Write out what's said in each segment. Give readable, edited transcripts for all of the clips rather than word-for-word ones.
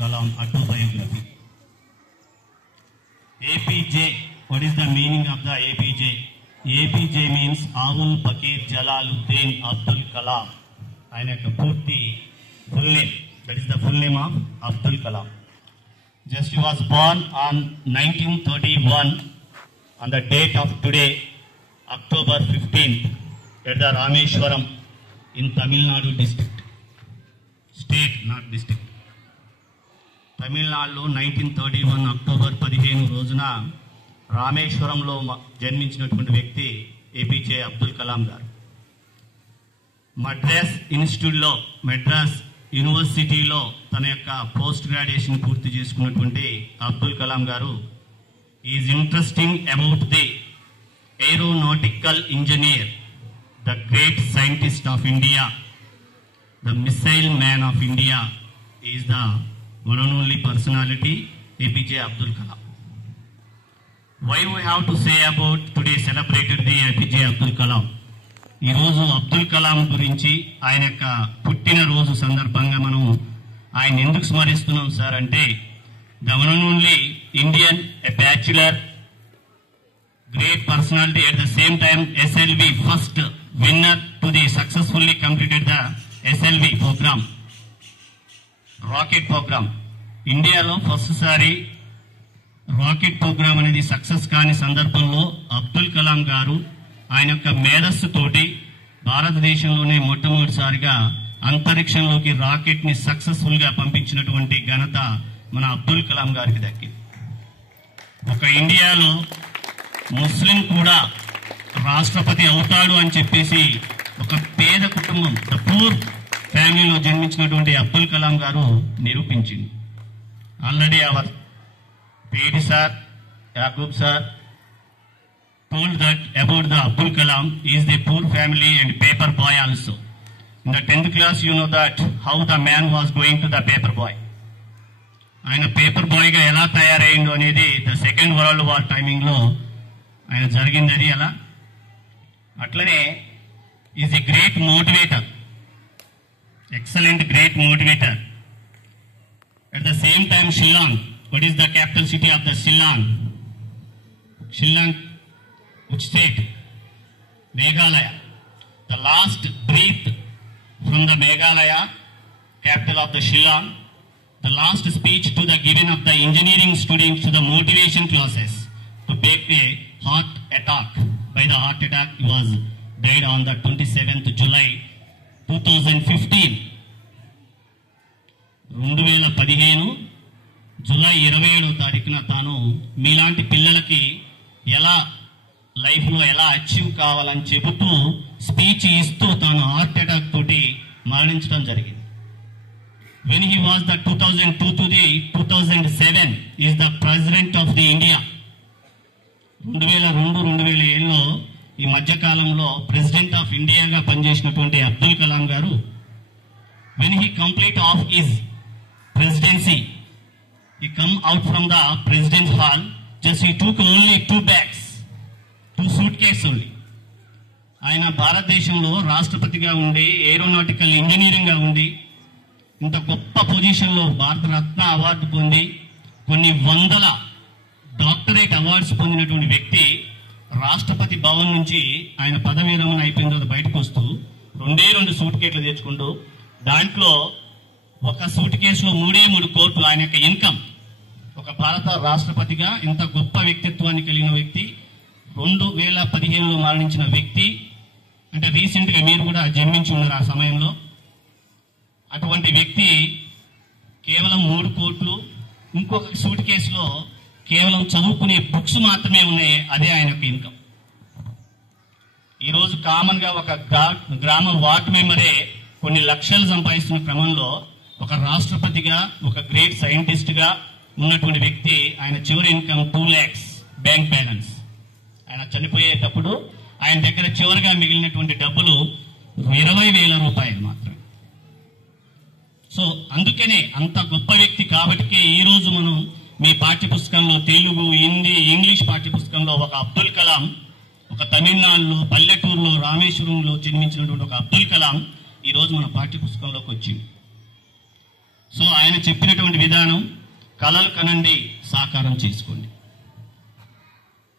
Kalam autobiography. APJ, what is the meaning of the APJ? APJ means Awul Pakir Jalaluddin Abdul Kalam. Ayana Purti full name, that is the full name of Abdul Kalam. Just he was born on 1931 on the date of today, October 15th, at the Rameshwaram in Tamil Nadu district. State, not district. Tamil Nadu 1931 October 15 రోజున రామేశ్వరంలో జన్మించినటువంటి వ్యక్తి APJ Abdul Kalam గారు. మద్రాస్ ఇన్స్టిట్యూట్లో, మద్రాస్ యూనివర్సిటీలో తన యొక్క post graduation పూర్తి చేసుకున్నటువంటి అబ్దుల్ కలాం గారు is interesting about the aeronautical engineer, the great scientist of India, the missile man of India, is the one and only personality, APJ Abdul Kalam. Why we have to say about today celebrated the APJ Abdul Kalam? ఈ రోజు అబ్దుల్ కలాం గురించి, ఆయన యొక్క పుట్టిన రోజు సందర్భంగా మనం ఆయన ఎందుకు స్మరిస్తున్నాం సార్ అంటే, the one and only Indian, a bachelor, great personality, at the same time SLV first winner to the successfully completed the SLV program, rocket program. ఇండియాలో ఫస్ట్ సారి రాకెట్ ప్రోగ్రామ్ అనేది సక్సెస్ కాని సందర్భంలో అబ్దుల్ కలాం గారు ఆయన యొక్క మేధస్సు తోటి భారతదేశంలోనే మొట్టమొదటిసారిగా అంతరిక్షంలోకి రాకెట్ ని సక్సెస్ఫుల్ గా పంపించినటువంటి ఘనత మన అబ్దుల్ కలాం గారికి దక్కింది. ఒక ఇండియాలో ముస్లిం కూడా రాష్ట్రపతి అవుతాడు అని చెప్పేసి ఒక పేద కుటుంబం, ద పూర్ ఫ్యామిలీలో జన్మించినటువంటి అబ్దుల్ కలాం గారు నిరూపించింది. ఆల్రెడీ అవర్ పేడి sir, Yakub sir told that about the Abdul Kalam is the poor family and paper boy also. In the 10th class you know that how the man was going to the paper boy. ఆయన paper boy గా ఎలా తయారైందో అనేది the second world war timing లో ఆయన జరిగింది. అది అలా అట్లనే is a great motivator, excellent great motivator. At the same time Shillong, what is the capital city of the Shillong? Shillong, which state? Meghalaya. The last breath from the Meghalaya, capital of the Shillong. The last speech to the given of the engineering students to the motivation classes to take a heart attack. By the heart attack, he was died on the 27th July 2015. 2015 July 27వ తారీఖున తాను మీలాంటి పిల్లలకి ఎలా life లో ఎలా achieve కావాలని చెబుతూ speech ఇస్తూ తాను హార్ట్ అటాక్ తోటి మరణించడం జరిగింది. When he was the 2002 to the 2007 is the president of the India. 2002-2007లో ఈ మధ్య కాలంలో ప్రెసిడెంట్ ఆఫ్ ఇండియాగా పనిచేసినటువంటి అబ్దుల్ కలాం గారు when he complete of his presidency, he come out from the president's hall, just he took only 2 bags, 2 suitcases only. ఆయన భారతదేశంలో రాష్ట్రపతిగా ఉండి aeronautical engineering గా ఉండి ఇంత గొప్ప పొజిషన్ లో భారతరత్న అవార్డు పొంది కొన్ని వందల డాక్టరేట్ అవార్డ్స్ పొందినటువంటి వ్యక్తి రాష్ట్రపతి భవన్ నుంచి ఆయన పదవి విరమణ అయిపోయిన తర్వాత బయటకు వస్తూ 2 సూట్ కేసులు తెచ్చుకుంటూ దాంట్లో ఒక సూట్ కేసులో 3 కోట్లు ఆయన యొక్క ఇన్కమ్. ఒక భారత రాష్ట్రపతిగా ఇంత గొప్ప వ్యక్తిత్వాన్ని కలిగిన వ్యక్తి, 2015లో మరణించిన వ్యక్తి, అంటే రీసెంట్ గా మీరు కూడా జన్మించి ఉన్నారు ఆ సమయంలో. అటువంటి వ్యక్తి కేవలం 3 కోట్లు, ఇంకొక సూట్ కేసులో కేవలం చదువుకునే బుక్స్ మాత్రమే ఉన్నాయి, అదే ఆయన యొక్క ఇన్కమ్. ఈరోజు కామన్ గా ఒక గ్రామ వార్డు మెంబరే కొన్ని లక్షలు సంపాదిస్తున్న క్రమంలో ఒక రాష్ట్రపతిగా, ఒక గ్రేట్ సైంటిస్ట్ గా ఉన్నటువంటి వ్యక్తి ఆయన చివరి ఇన్కమ్ 2 lakhs బ్యాంక్ బ్యాలెన్స్. ఆయన చనిపోయేటప్పుడు ఆయన దగ్గర చివరిగా మిగిలినటువంటి డబ్బులు 20,000 రూపాయలు మాత్రమే. సో అందుకనే అంత గొప్ప వ్యక్తి కాబట్టి ఈ రోజు మనం మీ పాఠ్యపుస్తకంలో తెలుగు, హిందీ, ఇంగ్లీష్ పాఠ్యపుస్తకంలో ఒక అబ్దుల్ కలాం, ఒక తమిళనాడులో పల్లెటూరులో రామేశ్వరంలో జన్మించినటువంటి ఒక అబ్దుల్ కలాం ఈ రోజు మన పాఠ్యపుస్తకంలోకి వచ్చింది. సో ఆయన చెప్పినటువంటి విధానం కలలు కనండి సాకారం చేసుకోండి,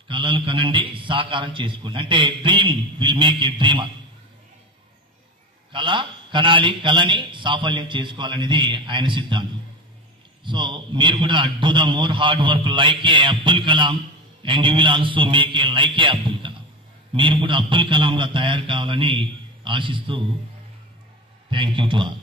కలలు కనండి సాకారం చేసుకోండి. అంటే dream will make a dreamer. కళ కనాలి, కళని సాఫల్యం చేసుకోవాలనేది ఆయన సిద్ధాంతం. సో మీరు కూడా do the more hard work like A Abdul Kalam and you will also make a like ఏ అబ్దుల్ కలాం. మీరు కూడా అబ్దుల్ కలాంగా తయారు కావాలని ఆశిస్తూ థ్యాంక్ యూ టు ఆల్.